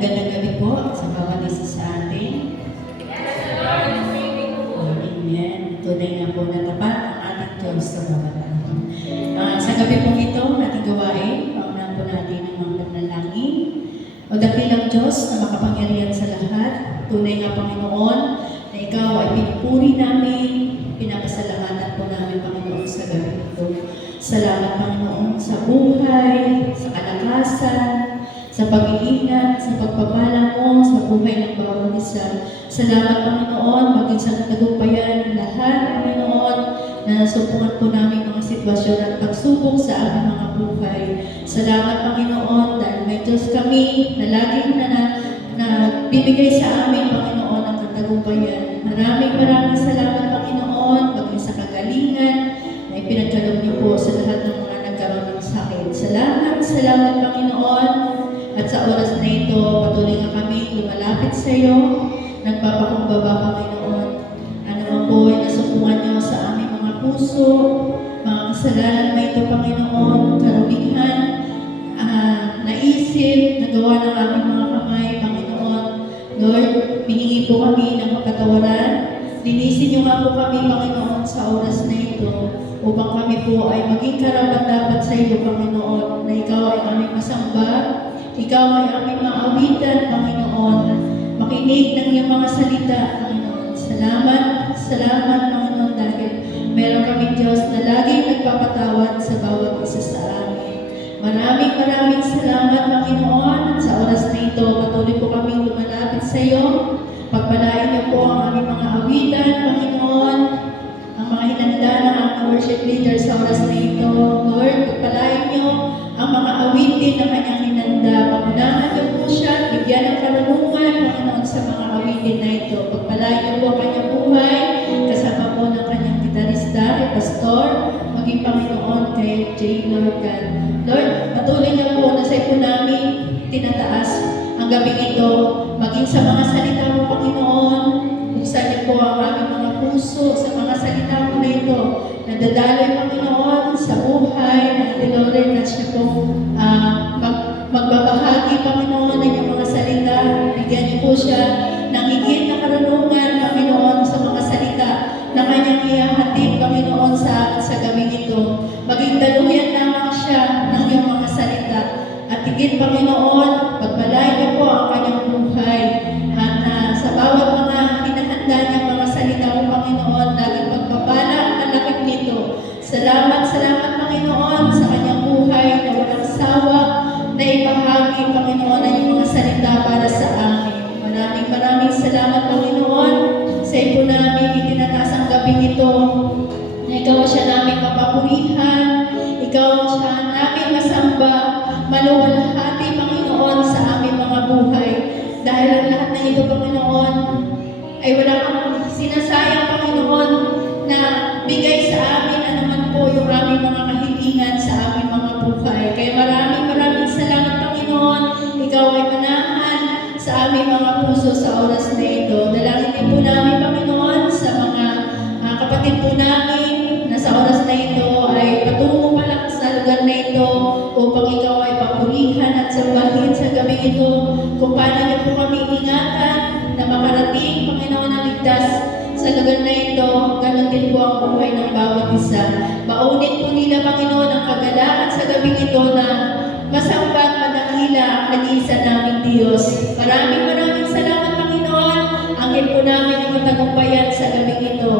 magandang gabi po sa bawat isa sa atin. Amen. Tunay nga po na tapat ang ating Diyos sa bawat araw. Sa gabi pong ito, ating gawain, paunahan po natin ang mga panalangin. O dakilang Diyos na makapangyarihan sa lahat, tunay nga Panginoon, na Ikaw ay pinupuri namin, pinapasalamatan po namin, Panginoon, sa gabi ito. Salamat, Panginoon, sa buhay, sa kalakasan, sa pag-iingat, sa pagpapala mo, sa buhay ng bawat isa. Salamat, Panginoon, maging sa nagtagumpayan lahat, Panginoon, na nasupungan po namin mga sitwasyon at pagsubok sa aming mga buhay. Salamat, Panginoon, dahil may Diyos kami na laging na bibigay sa amin, Panginoon, ang nagtagumpayan. Maraming salamat, Panginoon, maging sa kagalingan na ipinagkaloob niyo po sa lahat ng mga nagkaroon ng sakit. Salamat, Panginoon. At sa oras na ito, patuloy nga kami lumalapit sa iyo, nagpapakumbaba, Panginoon. Ano man po ay nasupungan niyo sa aming mga puso, mga kasalanan na ito, Panginoon, karumihan, naisip, nagawa ng aming mga kamay, Panginoon. Lord, hihingi po kami ng kapatawaran. Linisin niyo nga po kami, Panginoon, sa oras na ito, upang kami po ay maging karapat-dapat sa iyo, Panginoon, na ikaw ay aming masamba. Ikaw ay aming maawitan, Panginoon. Makinig ng iyong mga salita, Panginoon. Salamat, Panginoon, dahil meron kami Diyos na laging nagpapatawad sa bawat isa sa amin. Maraming salamat, Panginoon. At sa oras na ito, patuloy po kami lumalapit sa iyo. Pagpalain niyo po ang aming mga awitan, Panginoon. Ang mga hinanda ng aming worship leader sa oras na ito. Lord, pagpalain niyo ang mga awitin na kanyang hinanda. Pagunahan niyo po siya, bigyan ng karunungan, Panginoon, sa mga awitin na ito. Pagpalain niyo po ang kanyang buhay, kasama po ng kanyang gitarista, kay Pastor, maging Panginoon kay J. Lorcan. Lord, patuloy niyo po na sa ito namin tinataas ang gabing ito, maging sa mga salita mo, Panginoon. Buksan niyo po ang aming mga puso sa mga salita mo na ito. Nadadaloy, Panginoon, sa buhay ng Lord, na siya po magbabahagi, Panginoon, ng iyong mga salita. Bigyan niyo po siya ng higit na karunungan, Panginoon, sa mga salita na kanyang ihahatid, Panginoon, sa gabing ito. Maging daluyan lamang siya ng iyong mga salita. At higit, Panginoon, pagpalain niyo po ang kanyang buhay. At sa bawat mga hinahanda niyang mga salita mo, Panginoon, laging pagpapala ang malakit nito. Salamat, Panginoon, sa kanyang buhay na walang sawa na ibahagi, Panginoon, ang iyong mga salita para sa amin. Maraming salamat, Panginoon, sa ito namin itinataas ang gabing ito, na ikaw siya namin mapapurihan, ikaw siya namin masamba, maluwalhati, Panginoon, sa aming mga buhay. Dahil ang lahat ng ito, Panginoon, ay wala kang sinasayang, Panginoon, na bigay sa amin naman po yung aming mga kahilingan sa aming mga buhay. Kaya maraming salamat, Panginoon. Ikaw ay manahan sa aming mga puso sa oras na ito. Dalangin din po namin, Panginoon, sa mga kapatid po namin na sa oras na ito ay patungo pa lang sa lugar na ito upang ikaw ay papurihan at sambahin sa gabi ito. Kung paano niyo po kami ingatan na makarating, Panginoon, ang ligtas sa lugar na ito, ganun din po ang buhay ng bawat isa. Maunin po nila, Panginoon, ang kagalakan sa gabing ito na masamba at madakila ang nag-iisa naming Diyos. Maraming salamat, Panginoon. Angkin po namin ang katagumpayan sa gabing ito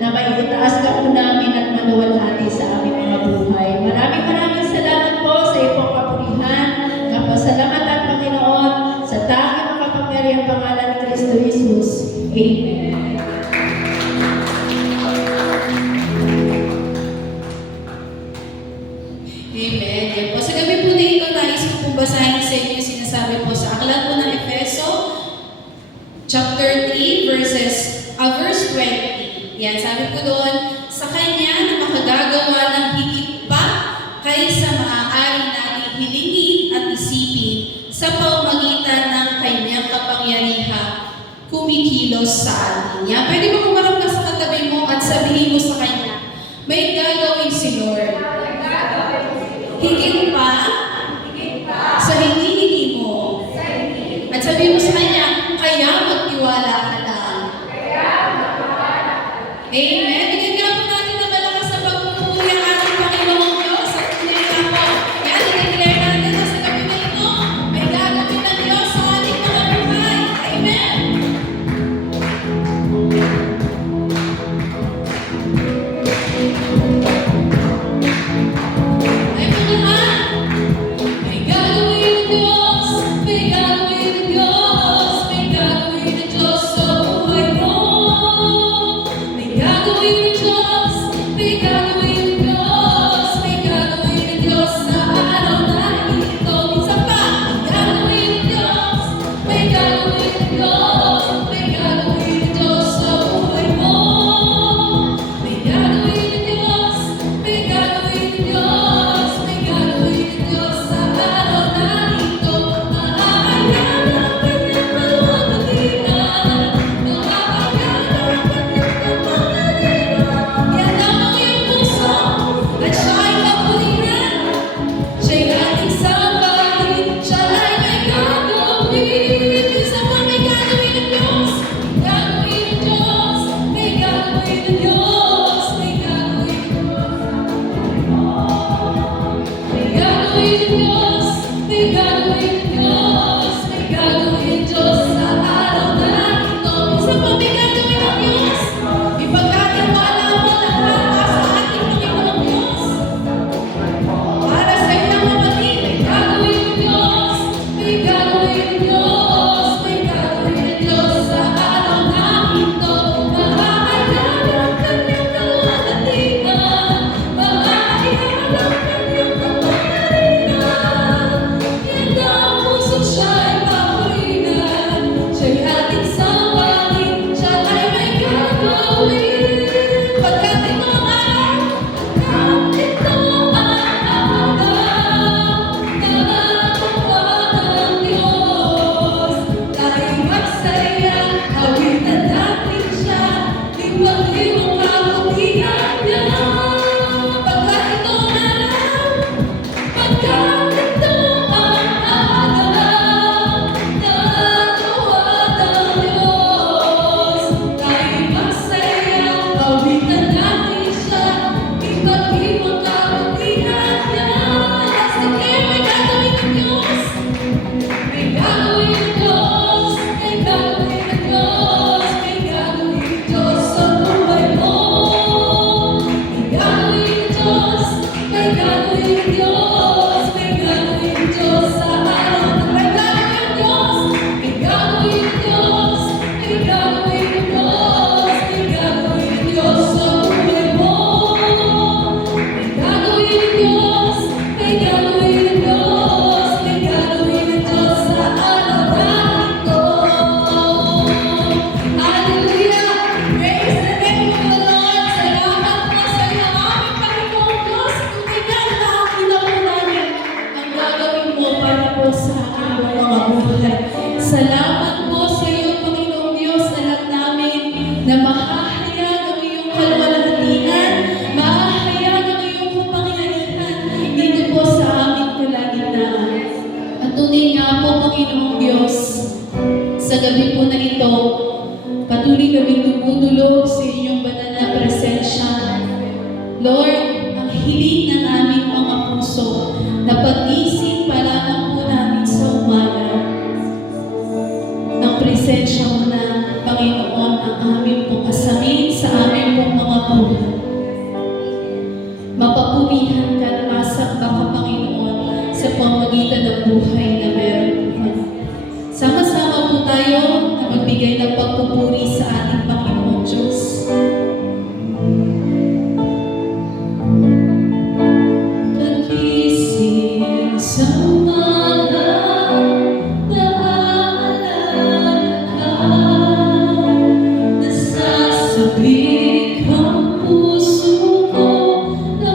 na maitaas ka po namin at maluwalhati sa aming mga buhay. Maraming salamat po sa iyong kapurihan, kapasalamatan, Panginoon, sa tanging makapangyarihang pangalan ni Kristo Jesus. Amen. Amen. Yan po. Sa gabi po na ito, nais ko pong basahin sa inyo yung sinasabi po sa aklat po ng Efeso, chapter 3, verse 20. Yan, sabi ko doon, sa Kanya na makagagawa ng higit pa kaysa maaari nating hilingin at isipin sa pamamagitan ng Kanyang kapangyarihan kumikilos sa atin. Yan, pwede ba kumarap ka sa katabi mo at sabihin mo sa Kanya, may gagawin si Lord. Higit pa sa hinihingi mo. At sa Sabi mo sa Kanya, kaya magtiwala ka lang. Amen. Bigyan nga po natin ng malakas sa pagpupuri ang ating Panginoong Diyos at tunay nga po. Kaya i-declare natin na sa gabi na ito, may gagawin ng Diyos sa ating mga buhay. Amen. Ay mga may gagawin ng Diyos, may gagawin ng Diyos, may gagawin ng Diyos sa buhay mo. May gagawin ng Diyos, may gagawin ng Diyos, may gagawin ng Diyos sa araw na ito. Minsan pa, may gagawin ng Diyos, may gagawin ng Diyos, may gagawin ng Diyos sa buhay mo. May gagawin ng Diyos, may gagawin ng Diyos, may gagawin ng Diyos sa araw na ito. Nakakagana ang kanyang kalwalhatian, nakakagana ang kanyang kapangyarihan. Yan lamang iyong puso, at siya ay kapulihan. Siya'y ating sambahin, siya ay may gagawin. Minsan pa may gagawin ng Diyos, may gagawin ng Diyos, may gagawin ng Diyos, may gagawin ng may gagawin ng Diyos, may gagawin ng Diyos, may gagawin ng Diyos sa araw na ito. Minsan pa may gagawin ng Diyos, ipagkatiwala mo lahat sa ating Panginoong Diyos. Para sa iyong kapatid, may gagawin ng Diyos, may gagawin ng Diyos, may gagawin ng Diyos sa araw na ito. Makakagana ang kanyang kalwalhatian, makakaihan ang kanyang kapangyarihan. Yan ang puso siya'y papulihan, siya'y ating sambahin, siya ay may gagawin. Pagkat ito ang araw, pagkat ito ang araw, nakakatawa ng Diyos. Tayo magsaya, awitan natin siya, liwag-liwang kabutihan niya. Pagkat ito ang araw, pagkat ito ang araw, nakakatawa ng Diyos. Tayo magsaya, awitan natin siya, liwag-liwang kabutihan niya. Let's declare, may gagawin ng Diyos. May gagawin ng Diyos, may gagawin ng Diyos, may gagawin ng Diyos sa buhay mo. May gagawin ng Diyos, may gagawin ng Diyos, may gagawin ng Diyos sa araw na may gagawin ng Diyos. May gagawin ng Diyos, may gagawin ng Diyos, may gagawin ng Diyos sa buhay mo. May gagawin ng Diyos, may gagawin ng Diyos, may gagawin ng Diyos sa araw na ito. Hallelujah! Praise the name of the Lord! Salamat po sa iyo, aming Panginoong Diyos. Tunay nga na nakakita po namin ang gagawin mo para po sa aming mga buhay. Salamat po sa iyo, Panginoong Diyos, sa lahat namin na mahahayag ang iyong kalwalhatian, mahahayag ang iyong kapangyarihan dito po sa aming kalagitnaan. At tunay nga po, Panginoong Diyos, sa gabi po na ito, patuloy kaming dumudulog sa inyong banal na presensya. Lord, ang hiling ng aming mga puso na pagising pa lamang po namin sa umaga, ang presensya mo na, Panginoon, ang aming pong asamin sa aming pong mga buhay. Mapapurihan ka at masamba ka, Panginoon, sa pamamagitan ng buhay na meron po. Sama-sama po tayo na magbigay ng pagpupuri sa ating Panginoon Diyos. Pagising sa umaga, naaalala ka, nasasabik ang puso ko na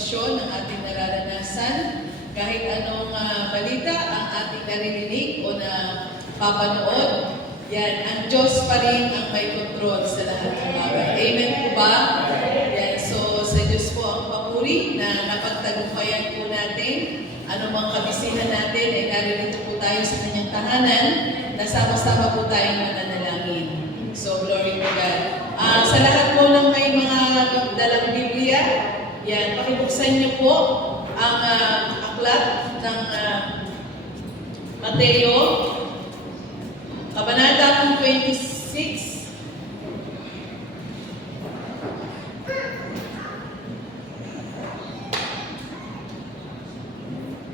sitwasyon ng ating nararanasan, kahit anong balita ang ating naririnig o na papanood, yan, ang Diyos pa rin ang may control sa lahat ng bagay. Amen po ba? Yan, so sa Diyos po ang papuri na napagtagumpayan po natin. Anumang kabisihan natin ay naririto po tayo sa kanyang tahanan na sama-sama po tayong mananalangin. So, glory to God. Sa lahat po ng may mga dalang Biblia, yan, pakibuksan niyo po ang aklat ng Mateo, Kabanata 26.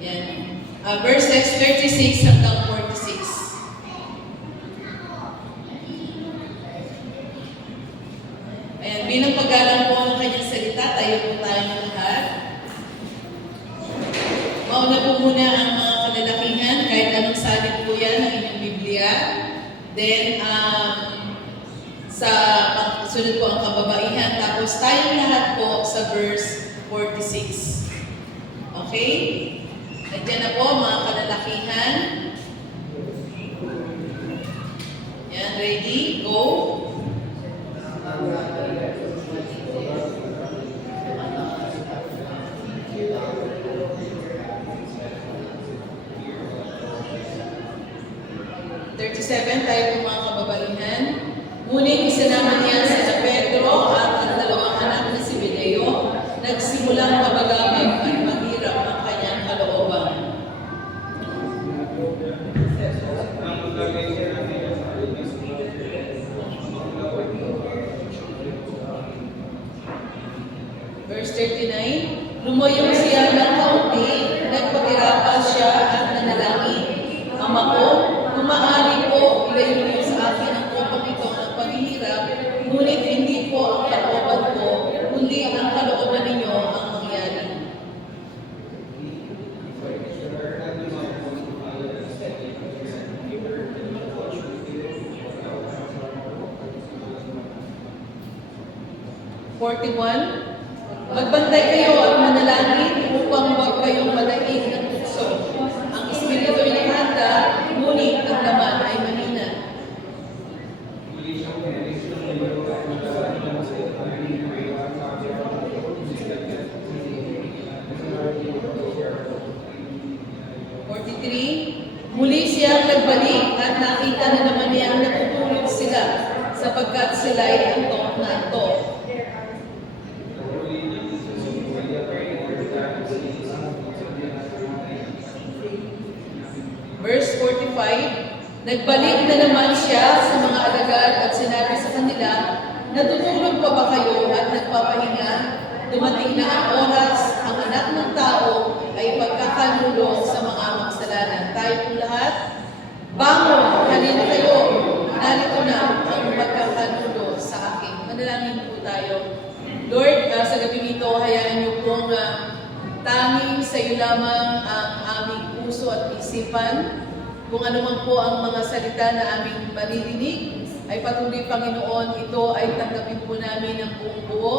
Yan. Verses 36 hanggang 46. Ayan, bilang paggalang po ng kanyang salita, tayo po tayong lahat. Mauna po muna ang mga kalalakihan, kahit anong salin po yan ng inyong Biblia. Then, sa sunod po ang kababaihan. Tapos tayong lahat po sa verse 46. Okay? Nandiyan na po mga kalalakihan. Yan, ready? Go! Tayo po mga kababaihan. Ngunit isinama niya si Pedro at ang dalawang anak na si Zebedeo, nagsimulang mabagabag at maghirap ang kanyang kalooban. Verse 39, lumoyong siya ng kaunti, nagpagirapan siya at nanalangin. Ama ko, kung maaari po, ilayo niyo sa akin ang kupang ito ng paghihirap, ngunit hindi po ang kalooban ko, kundi ang kalooban ninyo ang mangyari. Magbantay kayo at manalangin upang huwag kayong madaig ng tukso. Ang espiritu ay handa, ngunit ang laman ay mahina. Muli siyang nagbalik at nakita na naman niya ang natutulog sila sapagkat sila ay antok na antok. Verse 45, nagbalik na naman siya sa mga alagad at sinabi sa kanila, natutulog pa ba kayo at nagpapahinga? Dumating na ang oras, ang anak ng tao ay pagkakalulong sa mga makasalanan. Tayo po lahat, bangon, halina kayo, narito na ang pagkakalulo sa akin. Manalangin po tayo. Lord, sa gabi ito, hayaan niyo pong tanging sa iyo lamang ang aming puso at isipan. Kung ano man po ang mga salita na aming maririnig, ay patuloy Panginoon, ito ay tanggapin po namin ng buong buo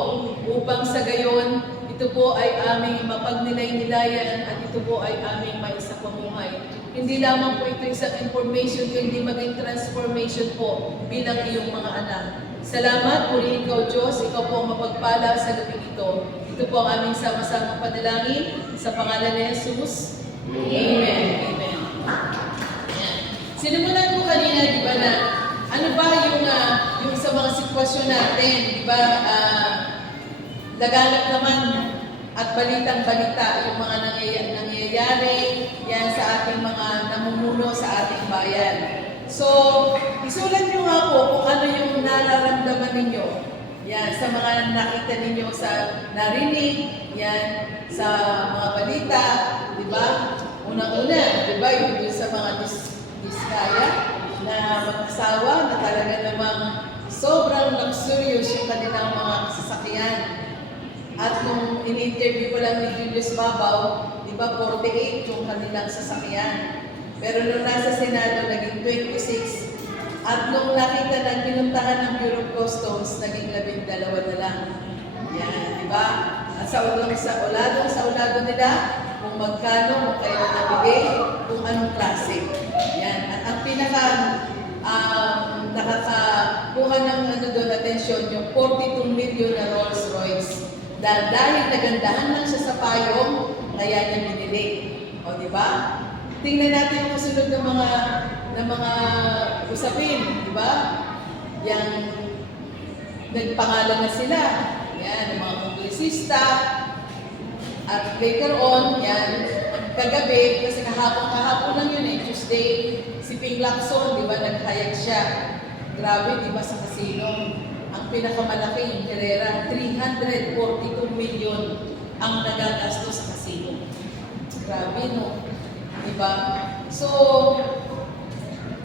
upang sa gayon, ito po ay aming mapagnilay-nilayan at ito po ay aming maisapamuhay. Hindi lamang po ito isang information, kundi maging transformation po bilang iyong mga anak. Salamat, puri ikaw Diyos, ikaw po ang mapagpala sa gabi ito. Ito po ang aming sama-sama panalangin sa pangalan ni Jesus. Amen. Amen. Yan. Sinimulan ko kanina, di ba, na ano ba yung sa mga sitwasyon natin, di ba, laganap naman at balitang-balita yung mga nangyayari yan sa ating mga namumuno sa ating bayan. So, isulat nyo nga po kung ano yung nararamdaman ninyo. Yan, sa mga nakita ninyo sa narinig, yan, sa mga balita, di ba? Unang-una, di ba, yung sa mga diskaya na mag-asawa na talaga namang sobrang luxurious yung kanilang mga sasakyan. At kung in-interview ko lang ni Julius Babaw, di ba, 48 yung kanilang sasakyan. Pero nung nasa Senado, naging 26. At nung nakita ng pinuntahan ng Bureau of Customs, naging 12 na lang. Yan, di ba? At sa ulado nila, kung magkano, kung kailan nabigay, kung anong klase. Yan. At ang nakakakuha ng doon atensyon, yung 42 million na Rolls Royce. Dahil nagandahan lang siya sa payong, kaya niya binili. O, di ba? Tingnan natin yung kasunod ng mga usapin, di ba? Yang nagpangalan na sila. Yan, yung mga kongresista. At later on, yan, kagabi, kasi kahapon lang yun Tuesday, si Ping Lacson, di ba, naghayag siya. Grabe, di ba, sa casino. Ang pinakamalaking Herrera, 342 million ang nagagastos sa casino. Grabe, no? Di ba? So,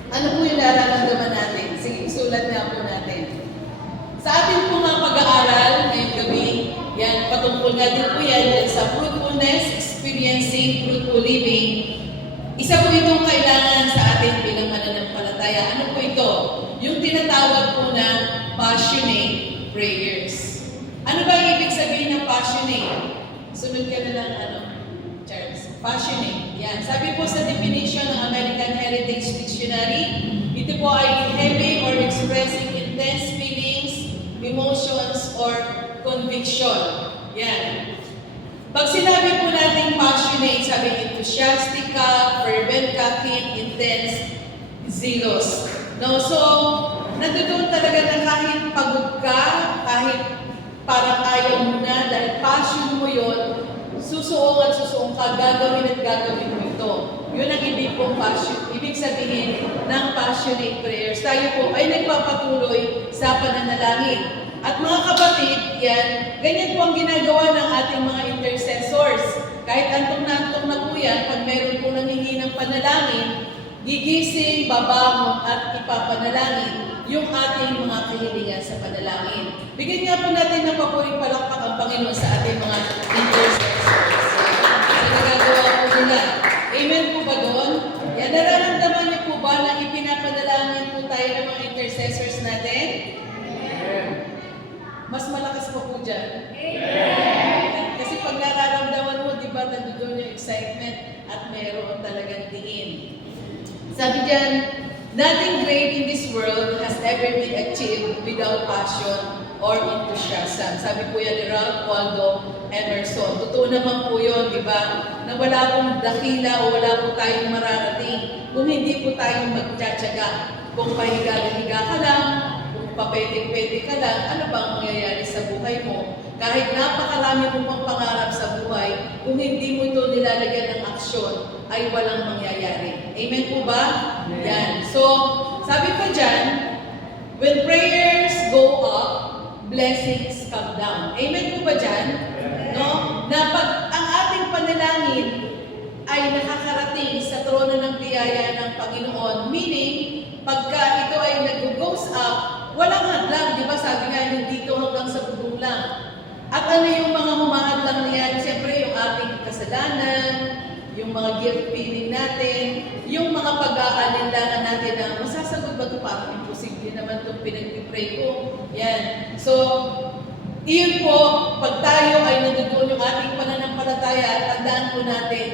ano po yung nararamdaman natin? Sige, isulat nga po natin. Sa ating po nga pag-aaral ngayong gabi, yan, patungkol nga din po yan sa fruitfulness, experiencing fruitful living. Isa po itong kailangan sa atin bilang mananampalataya. Ano po ito? Yung tinatawag po na passionate prayers. Ano ba ang ibig sabihin ng passionate? Sunod ka na lang, Charles. Passionate. Yan. Sabi po sa definition ng American Heritage Dictionary, ito po ay having or expressing intense feelings, emotions, or conviction. Yan. Pag sinabi po natin passionate, sabi enthusiastic ka, fervent ka, keen, intense, zealous. No? So, nandoon talaga na kahit pagod ka, kahit parang ayaw mo na, dahil passion mo yon, susuong at susuong ka, gagawin at gagawin mo ito. Yun ang ibig pong passion. Ibig sabihin ng passionate prayers. Tayo po ay nagpapatuloy sa pananalangin. At mga kapatid, yan, ganyan po ang ginagawa ng ating mga intercessors. Kahit antong na po yan, pag meron po nangingi ng panalangin, gigising, babangon at ipapanalangin yung ating mga kahilingan sa panalangin. Bigyan nga po natin ng papuring palakpak ang Panginoon sa ating mga intercessors. Sa nagagawa po nila. Amen po ba doon? Yan, nararamdaman niyo po ba na ipinapanalangin po tayo ng mga intercessors natin? Mas malakas pa po dyan. Amen. Kasi pag nararamdaman mo, di ba, nandoon yung excitement at meron talagang tingin. Sabi dyan, nothing great in this world has ever been achieved without passion or enthusiasm. Sabi po yan ni Ralph Waldo Emerson. Totoo naman po yun, di ba? Na wala pong dakila o wala po tayong mararating kung hindi po tayong magtsatsaga. Kung pahiga-higa ka lang, papete-pete ka lang, ano ba ang mangyayari sa buhay mo? Kahit napakarami mo pang pangarap sa buhay, kung hindi mo ito nilalagyan ng aksyon, ay walang mangyayari. Amen po ba? Amen. Yan. So, sabi pa dyan, when prayers go up, blessings come down. Amen po ba dyan? No? Na pag ang ating panalangin ay nakakarating sa trono ng biyaya ng Panginoon, meaning, pagka ito ay nag-goes up, walang hadlang, di ba? Sabi nga, yung dito hanggang sa bubong lang. At ano yung mga humahadlang niyan? Siyempre, yung ating kasalanan, yung mga guilt feeling natin, yung mga pag-aalinlangan natin na masasagot ba ito? Parang imposible naman itong pinag-pray ko. Yan. So, iyon po, pag tayo ay nandoon yung ating pananampalataya, tandaan po natin,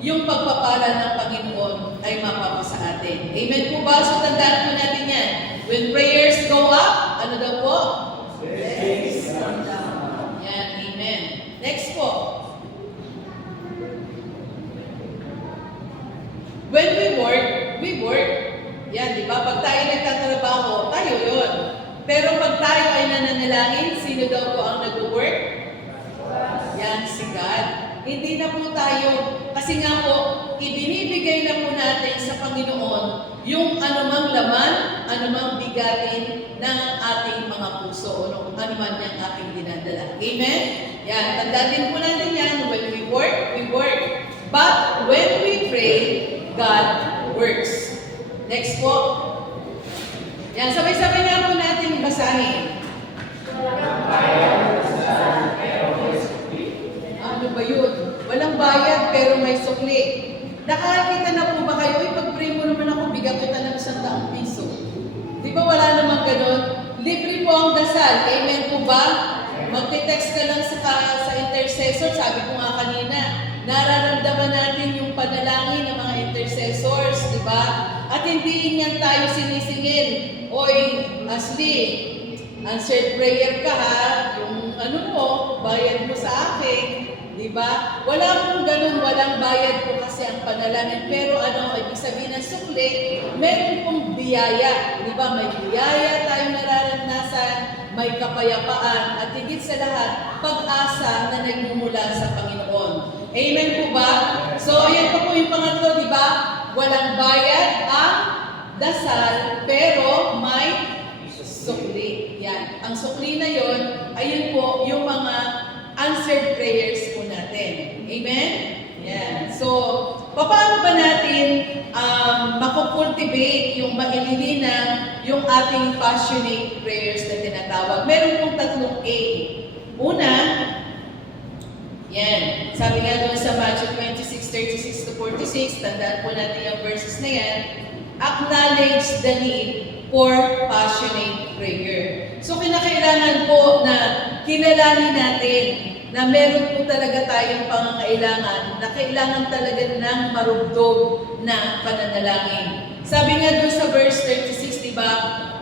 yung pagpapala ng Panginoon ay mapapasa atin. Amen po ba? So, tandaan po natin yan. When prayers go up, ano daw po? Blessings come down. Yan, amen. Next po. When we work. Yan, di ba? Pag tayo nagtatrabaho, tayo yun. Pero pag tayo ay nananalangin, sino daw po ang nag-work? Yan, si God. Hindi na po tayo, kasi nga po, ibinibigay na po natin sa Panginoon yung anumang laman, anumang bigatin ng ating mga puso, o kung ano man yung ating dinadala. Amen? Yan, tandaan po natin yan. When we work. But when we pray, God works. Next po. Yan, sabay-sabay na po natin basahin. Ano ba yun? Walang bayad pero may sukli. Nakakita na po ba kayo? Ipag-pray mo naman ako, bigyan kita ng 100 piso. Di ba wala namang ganun? Libre po ang dasal. Amen po ba? Magte-text ka lang sa intercessor, sabi ko nga kanina, nararamdaman natin yung panalangin ng mga intercessors, di ba? At hindi niyan tayo sinisingil. Oy, Asli, answered prayer ka ha, yung ano mo, bayad mo sa akin, di ba? Wala pong ganun, walang bayad po kasi ang panalangin. Pero ano, ibig sabihin ng sukli, meron pong biyaya, di ba? May biyaya tayong nararanasan, may kapayapaan, at higit sa lahat, pag-asa na nagmumula sa Panginoon. Amen po ba? So, yan pa po yung pangatlo, di ba? Walang bayad ang dasal, pero may sukli. Yan. Ang sukli na yon, ayun po, yung mga answered prayers po natin. Amen? Yan. So, paano ba natin makukultivate yung maililinang yung ating passionate prayers na tinatawag? Meron pong tatlong A. Una, yan. Sabi nga doon sa Matthew 26:36-46, tandaan po natin yung verses na yan, acknowledge the need for passionate prayer. So, kinakailangan po na kilalanin natin na meron po talaga tayong pangangailangan na kailangan talaga ng marugdog na pananalangin. Sabi nga doon sa verse 36, di ba,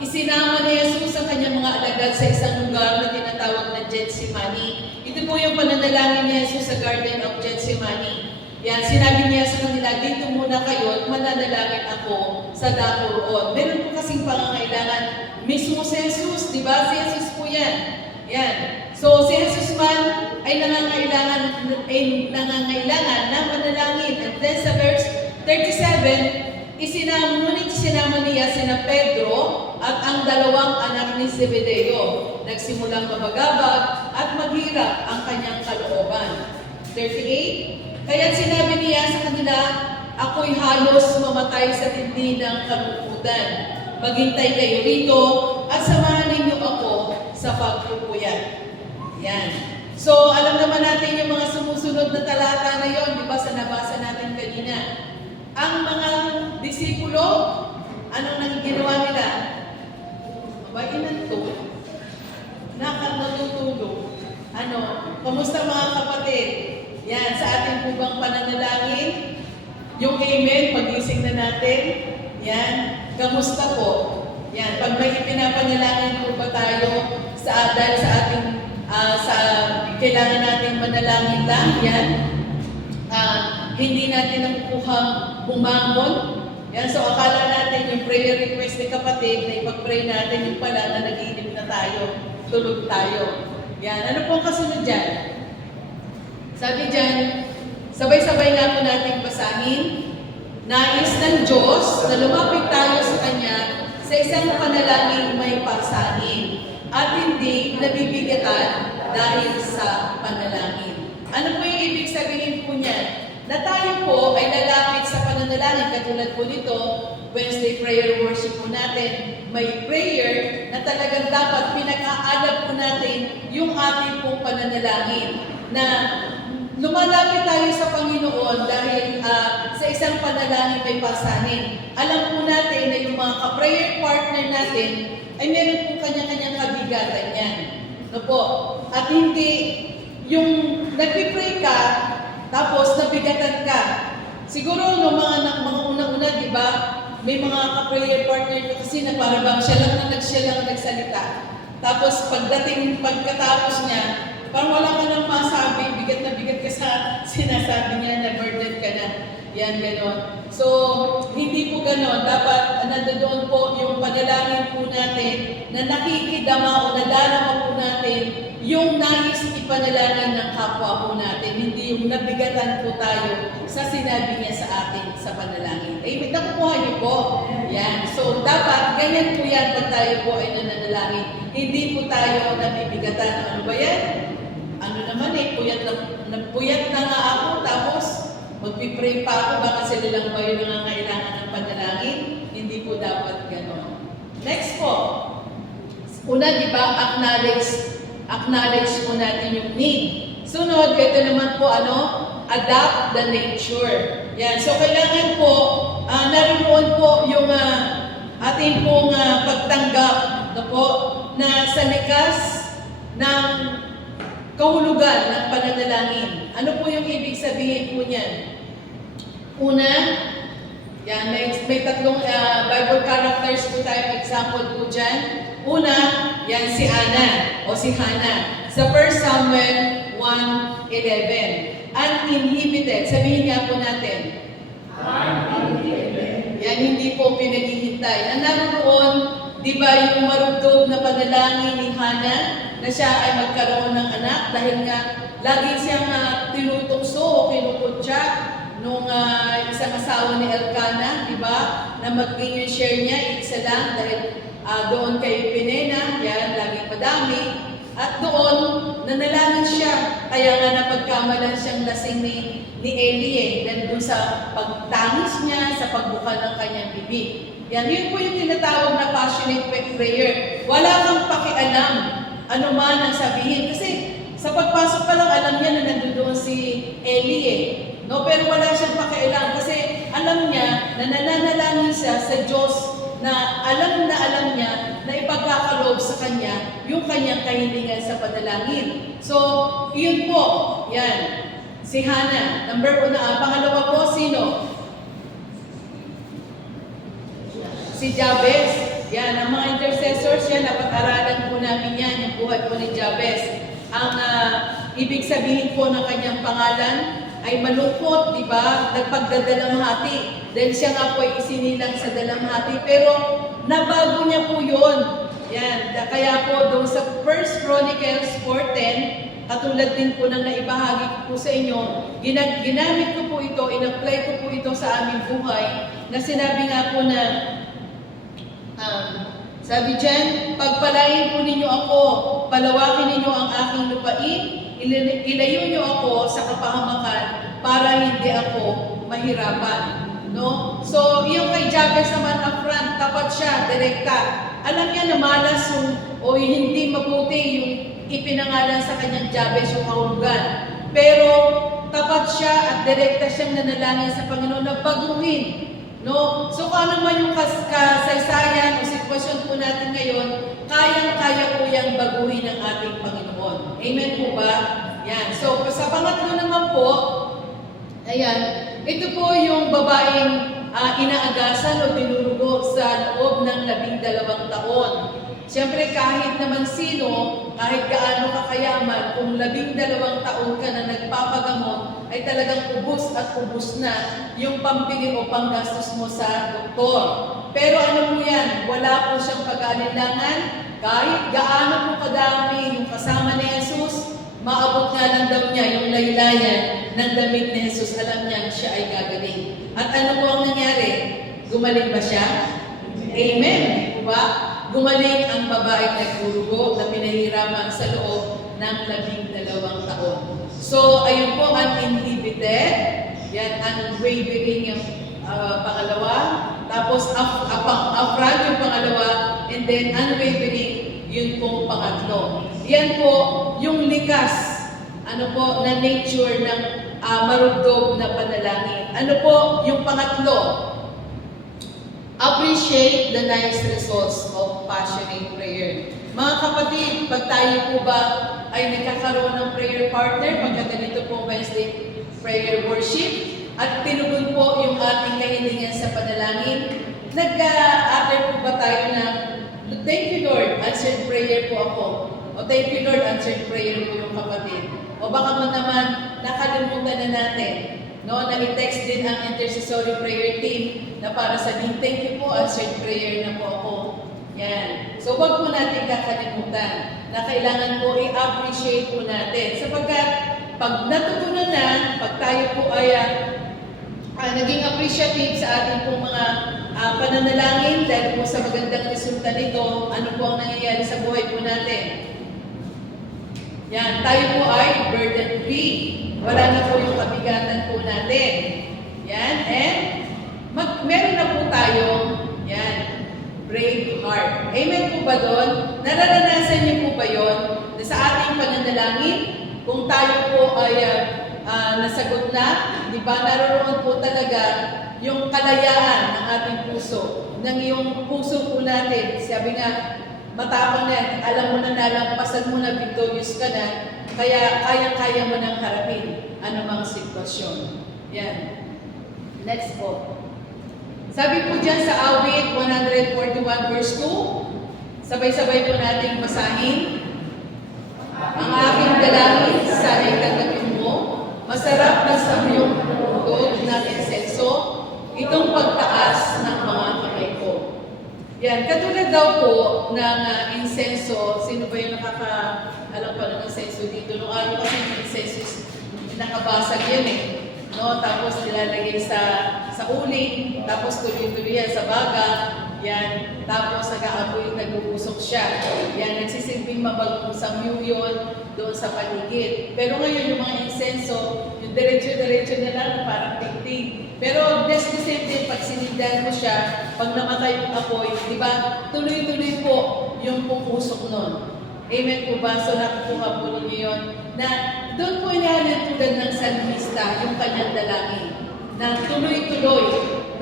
isinama ni Jesus ang kanyang mga alagad sa isang lugar na tinatawag na Gethsemane. Ito po yung pananalangin ni Jesus sa Garden of Gethsemane. Yan, sinabi niya sa kanila, dito muna kayo at mananalangin ako sa dako roon. Meron po kasing pangangailangan. Mismo si Jesus, di ba? Si Jesus po yan. Yan. So, si Jesus man ay nangangailangan ng manalangin. And then sa verse 37, ngunit isinama niya sina Pedro at ang dalawang anak ni Zebedeo. Nagsimulang mabagabag at maghirap ang kanyang kalooban. 38, kaya't sinabi niya sa kanila, ako'y halos mamatay sa tindi ng kalungkutan. Maghintay kayo rito at samahan ninyo ako sa pagpupuyat. Yan. So, alam naman natin yung mga sumusunod na talata na yon, di ba, sa nabasa natin kanina. Ang mga disipulo, anong nang ginawa nila? Mabayin to. Natutulog. Ano? Kamusta mga kapatid? Yan, sa ating po bang pananalangin? Yung amen, pagising na natin. Yan, kamusta po? Yan, pag may ipinapanalangin po ba tayo dahil sa ating kailangan nating manalangin lang, yan. Hindi natin nakukuhang bumangon. Yan, so akala natin yung prayer request ni kapatid na ipag-pray natin yung pala na nag-iinip na tayo, tulog tayo. Yan, ano pong kasunod dyan? Sabi dyan, sabay-sabay nga po natin basahin, nais ng Diyos na lumapit tayo sa Kanya sa isang panalangin may pasanin at hindi nabibigatan dahil sa panalangin. Ano po yung ibig sabihin po niyan? Na tayo po ay lalapit sa pananalangin, katulad po nito, Wednesday prayer worship po natin, may prayer na talagang dapat pinag-aalab po natin yung ating pong pananalangin na lumalapit tayo sa Panginoon dahil sa isang panalangin may pasanin. Alam po natin na yung mga ka-prayer partner natin ay meron po kanya-kanyang kabigatan yan. No po? At hindi yung nagpipray ka, tapos nabigatan ka. Siguro no mga una-una, di ba? May mga ka-prayer partner ko kasi na para bang siya lang nagsalita. Tapos pagkatapos niya, parang wala ka nang masabi, bigat na bigat ka sa sinasabi niya na burden ka na. Yan, gano'n. So, hindi po gano'n. Dapat nandoon po yung panalangin po natin na nakikidama o nadarama po natin yung nais ipanalangin ng kapwa po natin. Hindi yung nabigatan po tayo sa sinabi niya sa atin sa panalangin. Amen. Nakukuha niyo po. Yan. So, dapat ganyan po yan pag tayo po ay nananalangin. Hindi po tayo nabibigatan. Ano ba yan? Ano naman puyat na nga ako, tapos magpipray pa ako, baka sila lang ba yung nangangailangan ng panalangin? Hindi po dapat gano'n. Next po. Una, di ba, acknowledge po natin yung need. Sunod, ito naman po, adapt the nature. Yan. So, kailangan po, naroon po yung ating pong pagtanggap na sa likas ng kahulugan ng pananalangin. Ano po yung ibig sabihin po niyan? Una, yan, may tatlong Bible characters po tayo, example po dyan. Una, yan si Ana o si Hannah. Sa 1 Samuel 1:11. Uninhibited. Sabihin nga po natin. Yan, hindi po pinaghihintay. Na naroon, di ba yung marugdog na panalangin ni Hannah na siya ay magkaroon ng anak dahil nga lagi siyang tinutukso o kinukutya nung isang asawa ni Elkanah, di ba? Na maging yung share niya, isa lang dahil doon kay Penina, yan, laging madami. At doon, nanalangin siya. Kaya nga napagkamalan siyang lasing ni Eli dahil doon sa pagtangis niya, sa pagbuka ng kanyang bibig. Yan, yun po yung tinatawag na passionate prayer. Wala kang pakialam ano man ang sabihin. Kasi sa pagpasok pa lang, alam niya na nandoon si Eli No, pero wala siyang pakialam kasi alam niya na nananalangin siya sa Diyos na alam niya na ipagkakaloob sa kanya yung kanyang kahilingan sa panalangin. So, yun po, yan. Si Hannah. Pangalawa po, sino? Si Jabez. Yan, ang mga intercessors yan, napag-aralan po namin yan, yung buhay po ni Jabez. Ang ibig sabihin po ng kanyang pangalan ay malungkot, di ba? Nagpagdadalamhati. Dahil siya nga po ay isinilang sa dalamhati. Pero nabago niya po yun. Yan. Kaya po doon sa 1 Chronicles 4:10, katulad din po ng naibahagi ko po sa inyo, ginamit ko po ito, in-apply ko po ito sa aming buhay, na sinabi nga po na, sabi dyan, pagpalain po ninyo ako, palawakin ninyo ang aking lupain, ilayo niyo ako sa kapahamakan para hindi ako mahirapan. No? So, yung kay Jabez naman upfront, tapat siya, direkta. Alam niya na malas o hindi mabuti yung ipinangalan sa kanyang Jabez yung kahulugan. Pero tapat siya at direkta siyang nanalangin sa Panginoon na baguhin. No? So, kung ano man yung kasaysayan o sitwasyon po natin ngayon, kayang-kaya po yung baguhin ng ating Panginoon. Amen po ba? Yan. So, sa pangatlo naman po, ayan, ito po yung babaeng inaagasan o tinurugo sa loob ng 12 taon. Siyempre, kahit naman sino, kahit gaano ka kayaman, kung 12 taon ka na nagpapagamot, ay talagang ubus at ubus na yung pambili o panggastos mo sa doktor. Pero ano mo yan? Wala po siyang pag-aalinlangan. Kahit gaano po kadami yung kasama ni Jesus, maabot nga lang daw niya yung laylayan ng damit ni Jesus. Alam niya siya ay gagaling. At ano po ang nangyari? Gumaling ba siya? Amen. Diba? Gumaling ang babaeng nagdurugo na pinahirapan sa loob ng 12 taon. So, ayun po, uninhibited. Yan, unwavering yung pangalawa. Tapos, upfront yung pangalawa. And then, unwavering, yun pong pangatlo. Yan po, yung likas, ano po, na nature ng marugdog na panalangin. Ano po, yung pangatlo, appreciate the nice results of passionate prayer. Mga kapatid, pag tayo po ba ay nagkakaroon ng prayer partner, pagka ganito po Wednesday prayer worship, at tinugon po yung ating kahilingan sa panalangin, nag-a-utter po ba tayo na, thank you Lord, answered prayer po ako. O thank you Lord, answered prayer po yung kapatid. O baka mo naman, nakalimutan na natin, no, na i-text din ang intercessory prayer team na para sabihin, thank you po, answered prayer na po ako. Yan. So, wag po natin kakalimutan na kailangan po i-appreciate po natin. Sapagkat, pag natutunan na, pag tayo po ay naging appreciative sa ating pong mga pananalangin, dahil po sa magandang resulta nito, ano po ang nangyayari sa buhay po natin? Yan. Tayo po ay burden-free. Wala na po yung kabigatan po natin. Yan. And, meron na po tayong, yan, brave heart. Amen po ba doon? Nararanasan niyo po ba yun? Na sa ating pananalangin, kung tayo po ay nasagot na, di ba, naroon po talaga yung kalayaan ng ating puso. Ng yung puso po natin. Sabi nga, matapang na, alam mo na nalampasan mo na, victorious ka na, Kaya kaya-kaya mo nang harapin anumang sitwasyon. Yan. Next po. Sabi po dyan sa awit 141 verse 2, sabay-sabay po nating basahin. Ang aking dalangin, sana'y tanggapin mo, masarap na sa iyong tugod ng insenso, itong pagtaas ng mga kamay ko. Yan, katulad daw po ng insenso, sino ba yung alam pa ng insenso dito? Noong araw kasi yung insenso, nakabasag yan eh. No? Tapos nilalagay sa uling, tapos tuloy-tuloy yan sa baga, yan. Tapos nag-aapoy, nagpupusok siya. Yan, nagsisilbing mabagong samyu yun doon sa paligid. Pero ngayon yung mga insenso, yung diretso-diretso na lang, parang tingting. Pero just the same thing, pag sinindan mo siya, pag namatay yung apoy, di ba, tuloy-tuloy po yung pupusok nun. Amen po ba? So nakukuha po ninyo yun. Na doon po niya tulad ng salmista, yung kanyang dalangin. Na tuloy-tuloy,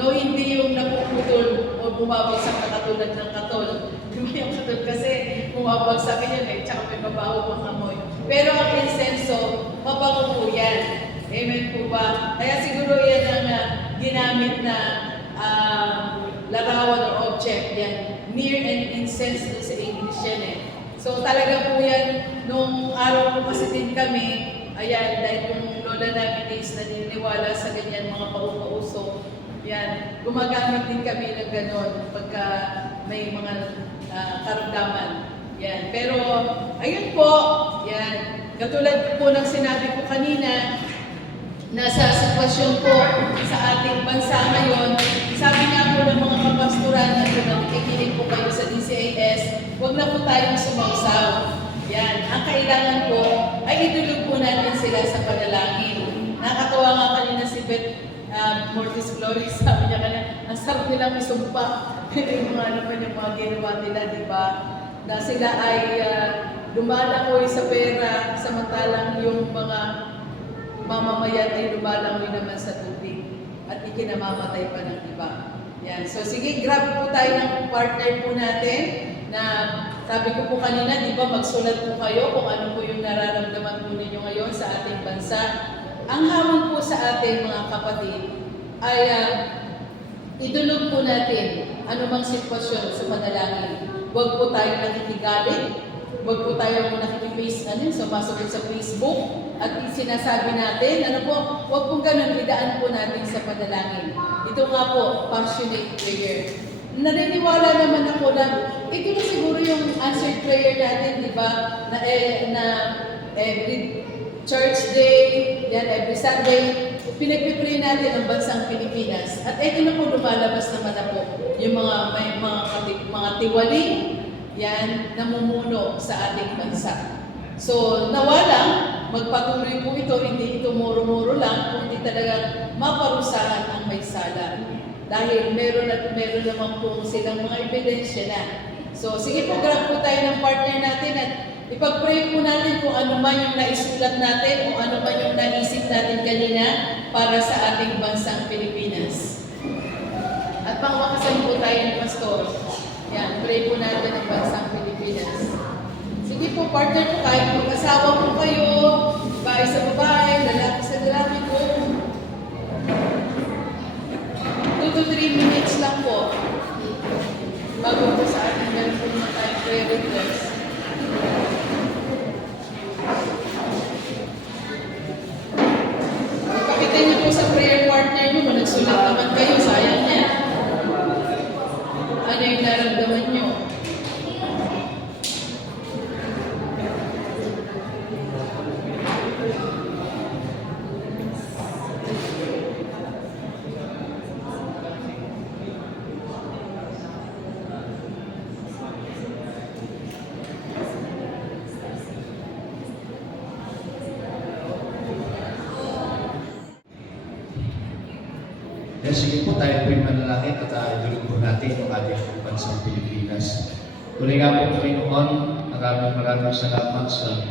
no, hindi yung napuputol o bumabagsak na katulad ng katol. Yung katol kasi bumabagsak yun eh, tsaka may mabaho pang amoy. Pero ang insenso, mabango po yan. Amen po ba? Kaya siguro yan ang ginamit na larawan or object yan. Mere and incense sa English yan eh. So talaga po yan, nung araw po kasi din kami, ayan, dahil yung lola namin is naniniwala sa ganyan mga pauso, yan, gumagamit din kami ng ganon pagka may mga karamdaman. Yan. Pero, ayun po, yan, katulad po ng sinabi ko kanina, nasa sitwasyon po sa ating bansa ngayon, sabi nga po ng mga kapastoran na nakikinig po kayo sa DCAS, huwag na po tayong sumausaw. Yan. Ang kailangan po ay idulog po natin sila sa panalangin. Nakakatawa nga kanina si Beth Mortis Glory, sabi niya kanina, ang sarap nilang isumpa. Yung mga naman yung mga ginawa nila, di ba? Na sila ay lumalangoy sa pera, samantalang yung mga mamamayan ay lumalangoy naman sa tubig at ikinamamatay pa ng iba. Yan. So sige, grab po tayo ng partner po natin na sabi ko po kanina, di ba, magsulat po kayo kung ano po yung nararamdaman po ninyo ngayon sa ating bansa. Ang hamon po sa ating mga kapatid ay idulog po natin anumang sitwasyon sa panalangin. Huwag po tayo nakikigalit, huwag po tayo nakikipaste, so pasok sa Facebook at sinasabi natin, huwag pong ganun, idaan po natin sa panalangin. Ito nga po, passionate prayer. Naniniwala naman ako na ito na siguro yung answered prayer natin, di ba? Na every church day, yan, every Sunday, pinagpipray natin ang bansang Pilipinas. At ito na po lumalabas naman na po yung may mga tiwali, yan, namumuno sa ating bansa. So, nawalang, magpatuloy po ito, hindi ito muro-muro lang, kundi talaga maparusahan ang may sala. Dahil meron naman po silang mga ebidensya na. So, sige po, grab po tayo ng partner natin at ipag-pray po natin kung ano man yung naisulat natin o ano man yung naisip natin kanina para sa ating bansang Pilipinas. At pangwakasan po tayo ng pastor. Yan, pray po natin ang bansang Pilipinas. Sige po, partner po, kahit mag-asawa po kayo, babae sa babae, lalaki sa lalaki po. 2 to 3 minutes lang po. Bago po sa ating meron po naman tayong prayer request. Ipakita niyo po sa prayer partner niyo kung nagsulat naman kayo, sayang niya. Ano yung naramdaman niyo? Sige po, tayo po'y manalangin at idulog po natin ang ating bansang Pilipinas. Tuloy nga po, Panginoon, maraming salamat sa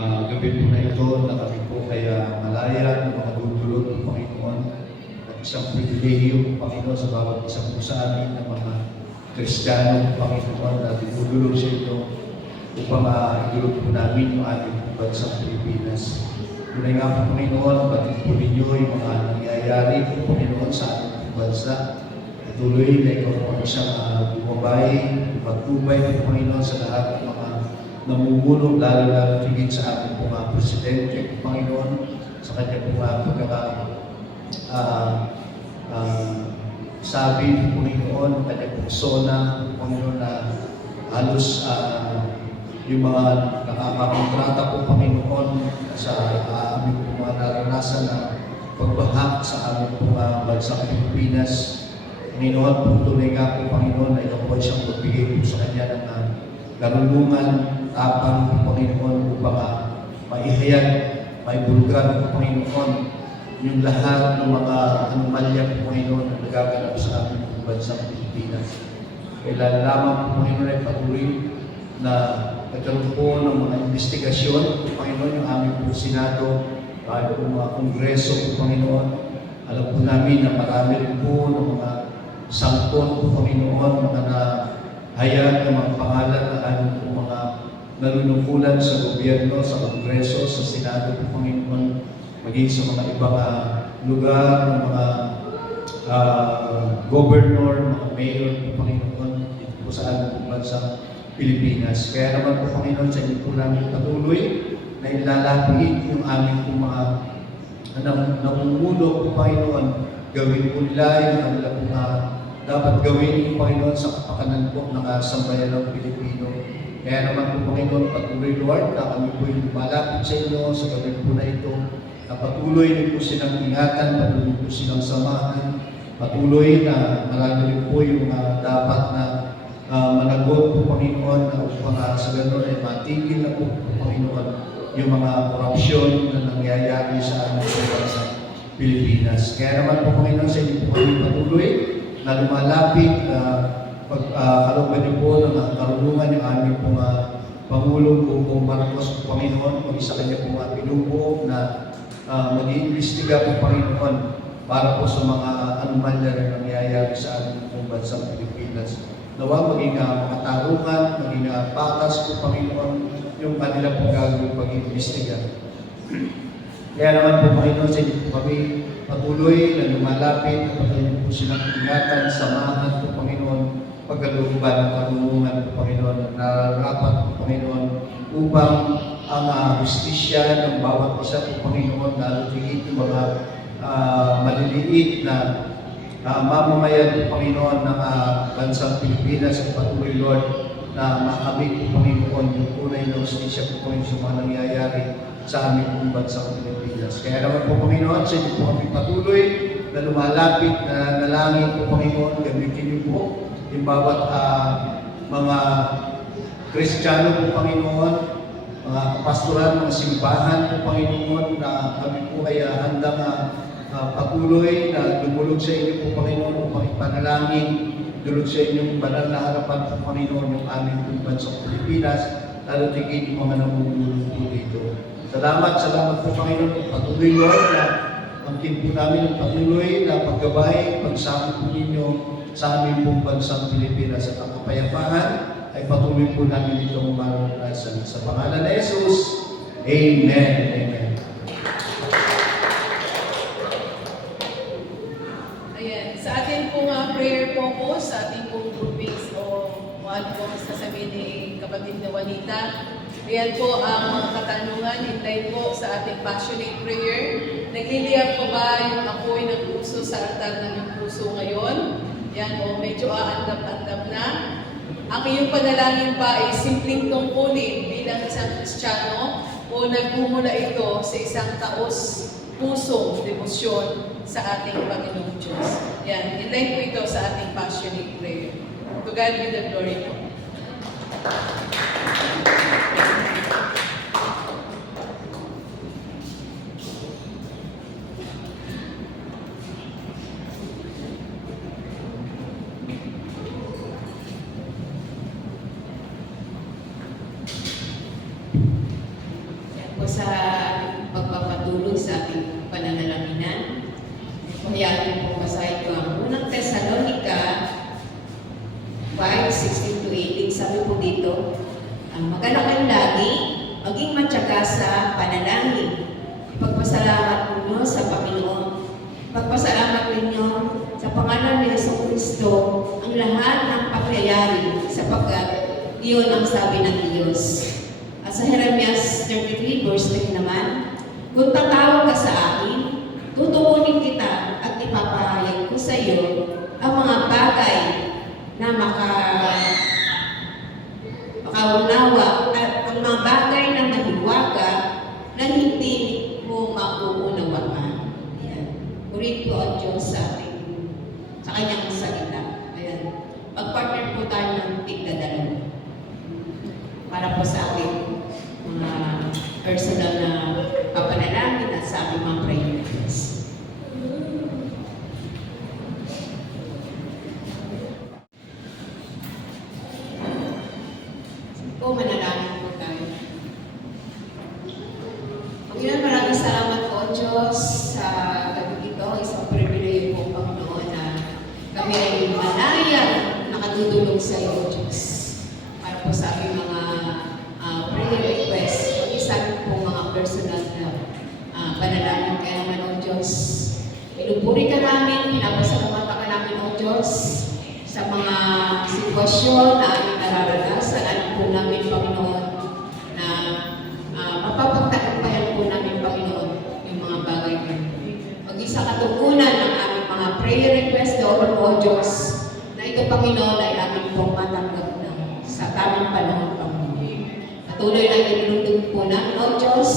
gabi po na ito na kami po kaya malaya ng mga dudulot ng Panginoon at isang pribilehiyo, Panginoon, sa bawat isang po sa amin ng mga Kristiyano, Panginoon, na dinudulog sa ito upang idulog po namin yung ating bansang Pilipinas. Tunay nga po, Panginoon, batid po ninyo yung mga nangyayari po, Panginoon, sa ating bansa. Tuloy na ikaw po isang bumabay, magtubay po, Panginoon, sa lahat ng mga namumuno, lalo tigit sa ating po mga presidente, Panginoon, sa kanya po sabi ng Panginoon, ng kanyang persona, Panginoon, na halos yung mga nakakakontrata po, Panginoon, sa aming po mga naranasan na pagbahak sa aming po bansang Pilipinas. Panginoon, po tunay nga po, Panginoon, na ikaw po siyang magbigay po sa kanya ng karunungan, tapang po, Panginoon, upang maihayag, maibulgar po, Panginoon, yung lahat ng mga anomalya po, Panginoon, na nagaganap sa aming bansang Pilipinas. Kailan lamang po, Panginoon, ay patuloy na nagkaroon po ng mga investigasyon po, Panginoon, yung aming po Senado, kahit po mga Kongreso po, Panginoon. Alam po namin na marami rin po ng mga sangkot po, Panginoon, mga nahayag ng mga pangalan na aming po mga nanunungkulan sa gobyerno, sa Kongreso, sa Senado po, Panginoon, maging sa mga ibang lugar, ng mga governor, mga mayor po, Panginoon, dito po sa ating bansang Pilipinas. Kaya naman po, Panginoon, sa inyo po namin patuloy na ilalapit yung aming po mga namumuno po, Panginoon, gawin po nila yung kanila po dapat gawin po, Panginoon, sa kapakanan po ng sambayan ng Pilipino. Kaya naman po, Panginoon, patuloy, Lord, na kami po yung malapit sa inyo sa gawin po na ito, na patuloy niyo po silang ingatan, patuloy po silang samahan, patuloy na marami rin po yung dapat na managot po, Panginoon, na upang sa ganoon ay matigil na po, Panginoon, yung mga korupsyon na nangyayari sa aming bansa Pilipinas. Kaya naman po, Panginoon, sa inyo po kami patuloy na lumalapit, kalooban niyo po ng karunungan yung aming pong Pangulong Bongbong Marcos, Panginoon, mag-isa kanya po pinubuo na mag-iimbestiga po, Panginoon, para po sa mga anomalya na nangyayari sa ating pong bansang Pilipinas. Nawa maging mga tarungan, maging patas po, Panginoon, yung kanila pong gagawin pag-iimbestiga. Kaya naman po, Panginoon, sa inyo po kami patuloy na lumalapit, patuloy po silang ingatan, samahan po, Panginoon, pagkalooban ng karunungan po, Panginoon, na rapat po, Panginoon, upang ang justisya ng bawat isa po, Panginoon, na tingin yung mga maliliit na mamamayan po, Panginoon, ng bansang Pilipinas at patuloy, Lord, na makamit po, Panginoon, yung tunay na justisya po, Panginoon, sa mga nangyayari sa aming pong bansang Pilipinas. Kaya naman po, Panginoon, sa inyo po kami patuloy na lumalapit na nalangin po, Panginoon, gamitin niyo po yung bawat mga Kristiyano po, Panginoon, mga pastoral, mga simbahan po, Panginoon, na kami po ay handang patuloy na dumulog sa inyo po, Panginoon, upang ipanalangin, dulog sa inyong banal na harapan po, Panginoon, yung aming pong bansang Pilipinas, lalo tigit yung mga namumulong po dito. Salamat po, Panginoon, patuloy, Lord, na angkin po namin ang patuloy na paggabay, pagsama po ninyo sa aming pong bansang Pilipinas at ang kapayapaan ay patuloy po namin itong maranasan. Sa pangalan ni Jesus, Amen. Amen. Ayan, sa ating pong prayer focus, sa ating pong groupings o ano po sasabihin ni kapatid na Juanita, ayan po ang mga katanungan, hintay po sa ating passionate prayer. Nagliliyap po ba yung apoy ng puso sa altar ng iyong puso ngayon? Yan, o medyo aandap-andap na. Ang iyong panalangin ba ay simpleng tungkulin bilang isang Kristiyano o nagmumula ito sa isang taos-pusong demosyon sa ating Panginoong Diyos? Yan, hintayin po ito sa ating passionate prayer. To God be the glory po. Sa pagpapatuloy sa ating pananalangin. Hayaan po basahin ko ang unang Thessalonica 5:16-18. Sabi po dito, magalakan lagi, maging matyaga sa panalangin. Ipagpasalamat ninyo sa Panginoon. Ipagpasalamat ninyo sa pangalan ni Jesucristo ang lahat ng pangyayari sapagkat iyon ang sabi ng Diyos. At sa Jeremias 33 verse 3 naman, kung tatawag ka sa akin, tutuunin kita at ipapahayag ko sa iyo ang mga bagay na makaunawa at ang mga bagay na mahiwaga na hindi mo mauunawaan. Ayan. Purihin po ang Diyos sa kanyang salita. Ayan. Mag-partner po tayo ng tigdadalawa para po sa ating mga personal na papanalangin at sa ating mga prayers. Po, manalangin po tayo. Panginoon, maraming salamat po, Diyos, sa gabi ito. Isang pribileyo po, Panginoon, na kami ay manayang nakatutulong sa iyo, Diyos. Para po sa aming mga prayer request, mag-isa po mga personal na panalangin. Kaya naman, O Diyos, pinupuri ka namin, pinapasalamatan ka namin, O Diyos, sa mga sitwasyon na aming nararanasan. Alam po namin, Panginoon, na mapapagtagumpayan po namin, Panginoon, yung mga bagay na mag-isa katugunan ng aming mga prayer request doon po, O Diyos, na ito, Panginoon, ay aming pong matanggap na sa tamang panahon, Panginoon. Patuloy na inilundog po namin, O Diyos,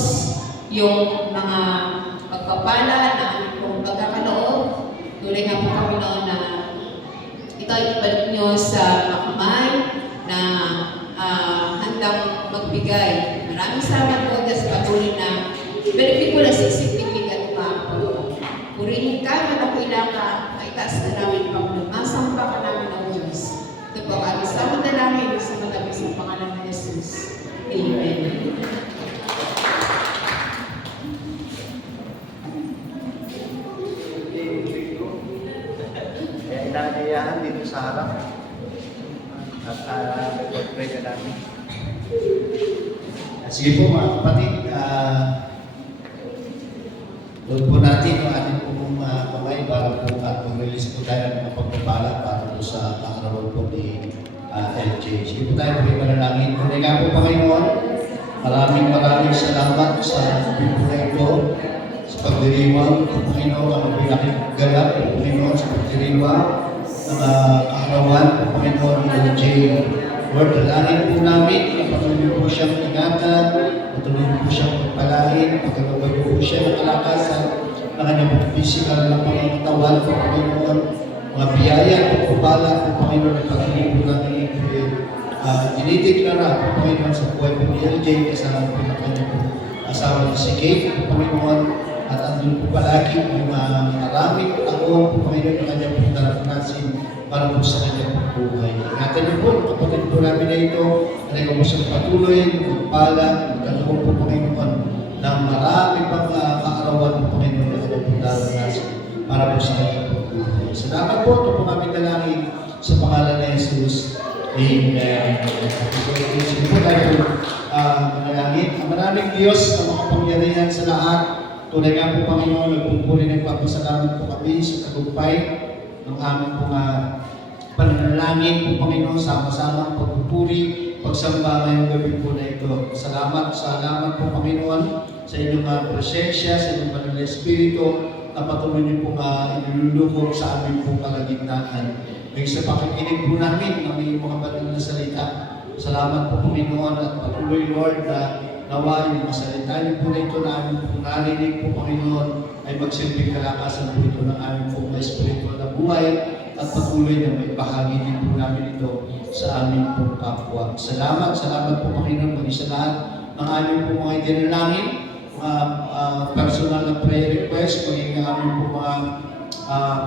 yung mga pagpapala na aming pong pagkakaloob. Tuloy nga po, Panginoon, na ito ay ibalik nyo sa makamay na handang magbigay. Maraming salamat po Diyos sa patuloy na ibalik po na significant pa po. Purihin ka, manapila ka, maitaas na namin Panginoon. Masamba ka namin ang Diyos. Ito po ang isang na namin sa matabis ng pangalan ng Jesus. Amen. Kaya inaayahan dito sa harap. At pray ka namin. Sige po mga kapatid, doon po natin ang ating pong kamay para po at mag-release po tayo ng mga pagpapala para po sa kaarawan po ni LJ. Sige po tayo po yung manalangin. Kung nga po Panginoon, maraming salamat sa people na ito, sa pagdiriwang po Panginoon, ang pinaking galap po Panginoon sa pagdiriwang ng kaarawan po Panginoon ni LJ. Lord, dalangin po namin na patuloy po siyang ingatan, patuloy po siyang pagpalain, pagkalaway po siya ng kalakasan na kanyang physical na pangatawan po Panginoon, mga biyaya at pagpapala po Panginoon at patuloy po namin dinideklara po Panginoon sa buhay po ni LJ, kasama po na kanyang asawa na si Kate po Panginoon, at andun po palagi yung maraming taon po Panginoon na kanyang po narapanasin para po sa kanyang buhay. Ingatan niyo po, kapatid po namin na ito, na ikaw po sa patuloy, magpala, magkaloob po Panginoon, ng marami pang kaarawan po Panginoon na kanyang po narapanasin para po sa kanyang buhay. Salamat po, ito po namin dalangin sa pangalan ni Jesus. Amen. Sige po tayo manalangin. Ang maraming Diyos na makapangyarihan sa lahat, tunay nga po Panginoon, nagpupuri ng pagpasalamat po kami sa tagumpay ng aming pong pananalangin po Panginoon, sama-sama pagpupuri, pagsamba ngayong gabi po na ito. Salamat po Panginoon sa inyong presensya, sa inyong banal na Espiritu, na patuloy niyo po inilulukog sa aming pong kalagitnaan. May sa pakikinig po namin ng iyong mga banal na salita. Salamat po Panginoon at patuloy Lord na nawa yung masalita niyo po na ito na aming pong narinig po Panginoon ay magsilbing kalakasan po ito ng aming pong espiritual na buhay at patuloy na may bahagi din po namin ito sa aming pong kapwa. Salamat po Panginoon maging sa lahat ng aming pong mga idinalangin, personal na prayer request, maging aming pong mga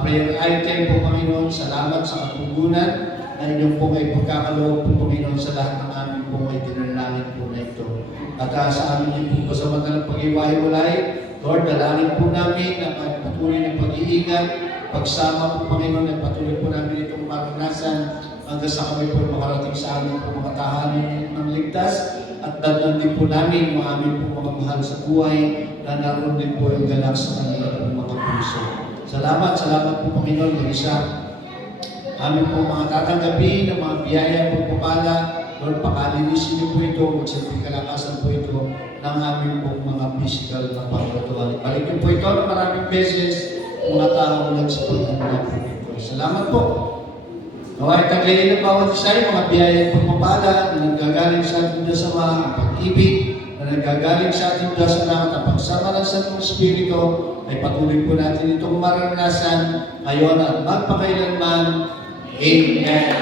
prayer item po Panginoon. Salamat sa katugunan na inyong pong ay pagkakaloob po Panginoon sa lahat ng aming pong ay dinalangin po na ito. At sa amin yung po sa matalang pag-iwahiwalay, Lord, dalangin po namin na patuloy ng pag-iingat, pagsama po Panginoon at patuloy po namin itong maranasan hanggang sa kami po makarating sa amin po mga tahanan ng ligtas at dadlan din po namin ang aming po mga mahal sa buhay na naroon din po yung ganap sa kanila po mga puso. Salamat po Panginoon, mag-isa. Amin po mga tatanggapin ng mga biyaya po pagpapala. Lord, pakalinisin niyo po ito, magsilbing kalakasan po ito ng aming po mga physical na pagkatuan. Balik niyo po ito ng maraming beses, mga tao nagsipaghandang po ito. Salamat po. Naway tagayin ng bawat isa yung mga biyaya at pagpapala na naggagaling sa ating Diyos Ama, ang pag-ibig na naggagaling sa ating Diyos Anak at ang pagsama ng Santong Espiritu ay patuloy po natin itong maranasan ngayon at magpakailanman. Amen.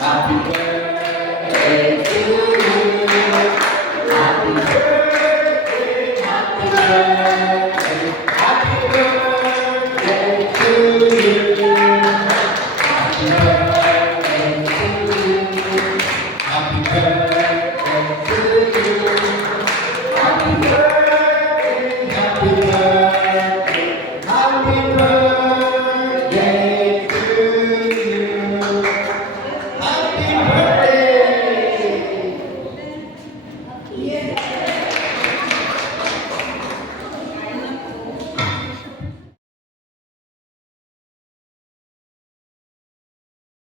Happy birthday to you. Happy birthday, happy birthday, happy birthday to you. Happy birthday to you. Happy birthday to you. Happy birthday, happy birthday, happy birthday to you. Happy birthday! Yeah.